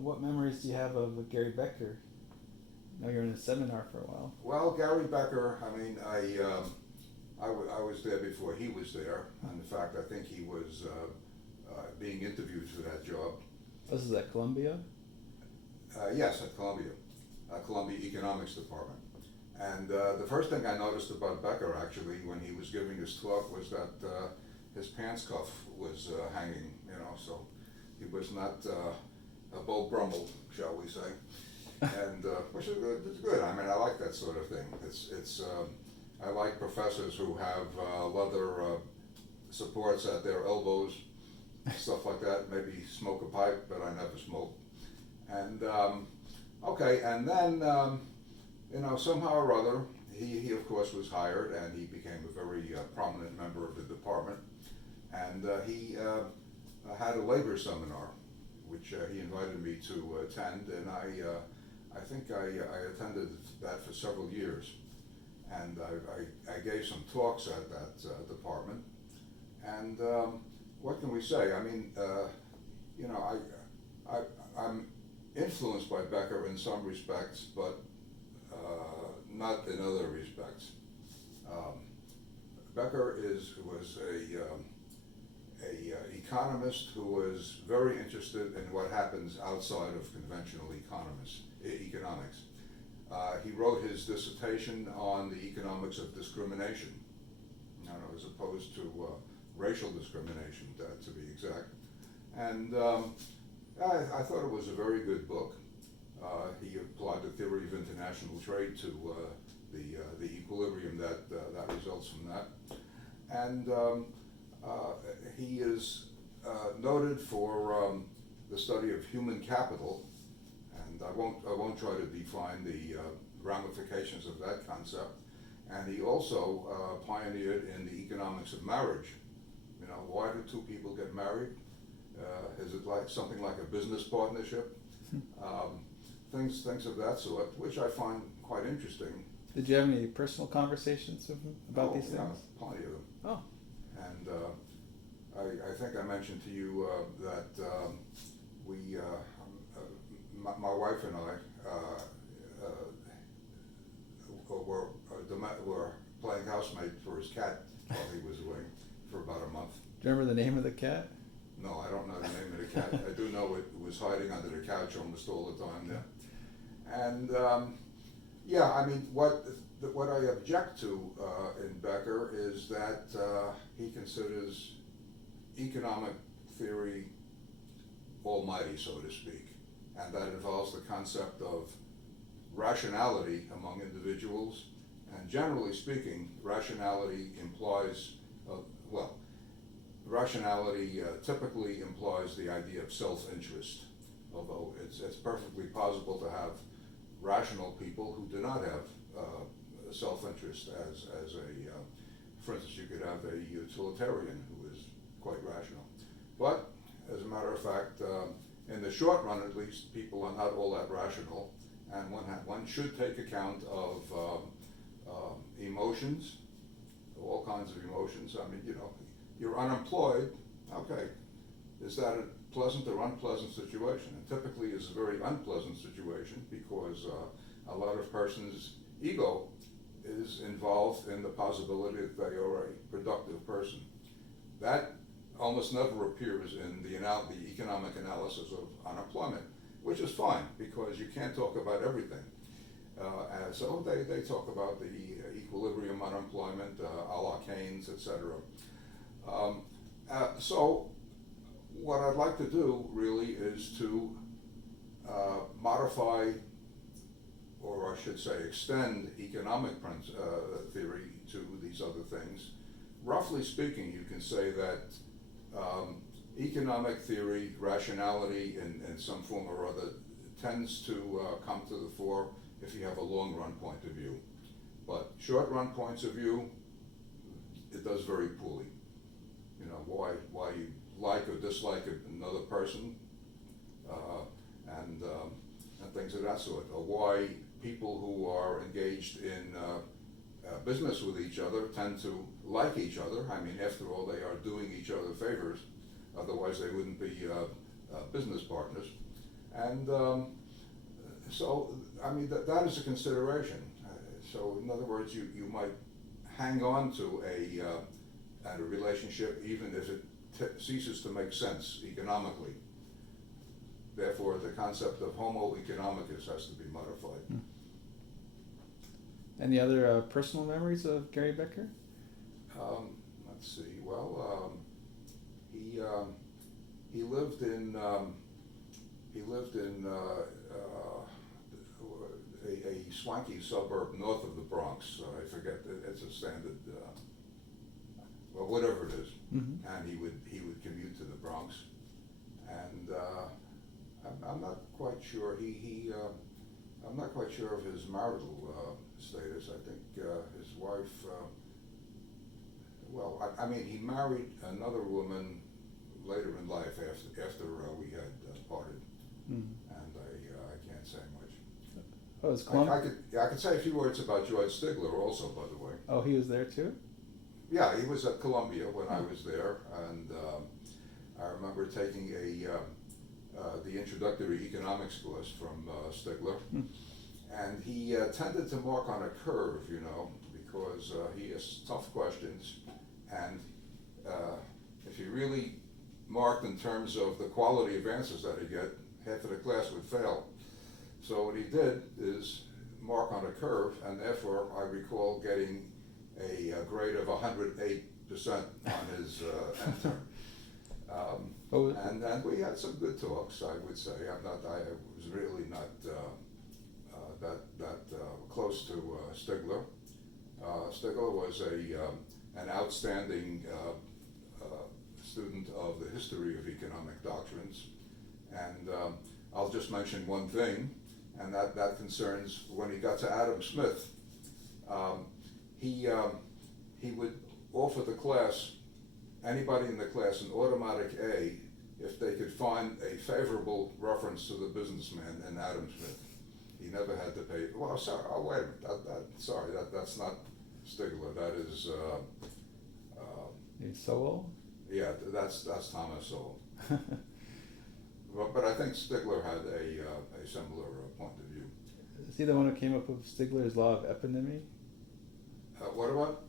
what memories do you have of Gary Becker? I know you're in a seminar for a while. Well, Gary Becker, I mean, I was there before he was there. And in fact, I think he was being interviewed for that job. This is at Columbia? Yes, at Columbia, Columbia Economics Department. And the first thing I noticed about Becker, actually, when he was giving his talk, was that his pants cuff was hanging, so he was not a Beau Brummel, shall we say. And which is good. It's good. I mean, I like that sort of thing. I like professors who have leather supports at their elbows, stuff like that. Maybe smoke a pipe, but I never smoke. And okay, and then somehow or other, he of course was hired, and he became a very prominent member of the department. And he had a labor seminar, which he invited me to attend, and I think I attended that for several years, and I gave some talks at that department. And what can we say? I mean, I'm influenced by Becker in some respects, but not in other respects. Becker was a economist who was very interested in what happens outside of conventional economics. He wrote his dissertation on the economics of discrimination, as opposed to racial discrimination, to be exact. And I thought it was a very good book. He applied the theory of international trade to the equilibrium that results from that. And he is noted for the study of human capital, and I won't try to define the ramifications of that concept. And he also pioneered in the economics of marriage. Why do two people get married? Is it like something like a business partnership? Things of that sort, which I find quite interesting. Did you have any personal conversations with him about these things? Yeah, plenty of them. Oh. And I think I mentioned to you that we, my wife and I, were playing housemate for his cat while he was away for about a month. Do you remember the name of the cat? No, I don't know the name of the cat. I do know it was hiding under the couch almost all the time there. And yeah, I mean, what I object to in Becker is that he considers economic theory almighty, so to speak, and that involves the concept of rationality among individuals. And generally speaking, rationality implies, rationality typically implies the idea of self-interest, although it's perfectly possible to have rational people who do not have self-interest as for instance, you could have a utilitarian who is quite rational. But as a matter of fact, in the short run at least, people are not all that rational, and one should take account of emotions, all kinds of emotions. I mean, you're unemployed, okay, is that a pleasant or unpleasant situation? And typically it's a very unpleasant situation because a lot of persons' ego is involved in the possibility that they are a productive person. That almost never appears in the economic analysis of unemployment, which is fine because you can't talk about everything. So they talk about the equilibrium unemployment, a la Keynes, etc. So what I'd like to do really is to modify, or I should say extend, economic theory to these other things. Roughly speaking, you can say that economic theory, rationality in some form or other, tends to come to the fore if you have a long run point of view. But short run points of view, it does very poorly. Why you like or dislike another person, and things of that sort, or why people who are engaged in business with each other tend to like each other. I mean, after all, they are doing each other favors, otherwise they wouldn't be business partners. And so, I mean, that is a consideration. So, in other words, you might hang on to a relationship even if it ceases to make sense economically. Therefore, the concept of homo economicus has to be modified. Any other personal memories of Gary Becker? Let's see. Well, he lived in a swanky suburb north of the Bronx. I forget. It's a standard. Well, whatever it is. Mm-hmm. And he would commute to the Bronx, and I'm not quite sure. I'm not quite sure of his marital status. I think his wife. Well, I mean, he married another woman later in life after we had parted, Mm-hmm. and I can't say much. Oh, it's I could say a few words about George Stigler also, by the way. Oh, he was there too? Yeah, he was at Columbia when I was there, and I remember taking the introductory economics course from Stigler, and he tended to mark on a curve, you know, because he asked tough questions, and if he really marked in terms of the quality of answers that he'd get, half of the class would fail. So what he did is mark on a curve, and therefore I recall getting a grade of 108% on his end term. And we had some good talks, I would say. I was really not that close to Stigler. Stigler was an outstanding student of the history of economic doctrines, and I'll just mention one thing, and that concerns when he got to Adam Smith. He would offer the class, anybody in the class, an automatic A if they could find a favorable reference to the businessman in Adam Smith. He never had to pay. Well, sorry. Oh, wait a minute. That's not Stigler. That is. Sowell? Yeah, that's Thomas Sowell. But I think Stigler had a similar point of view. Is he the one who came up with Stigler's law of eponymy? What about?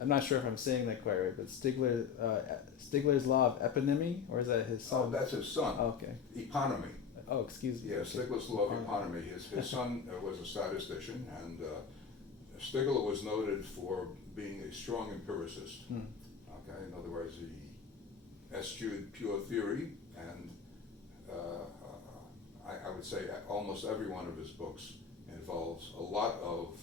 I'm not sure if I'm saying that quite right, but Stigler's law of eponymy, or is that his son? Oh, that's his son. Oh, okay. Economy. Oh, excuse me. Yeah, Stigler's law of economy. His son was a statistician, and Stigler was noted for being a strong empiricist. Okay, in other words, he eschewed pure theory, and I would say almost every one of his books involves a lot of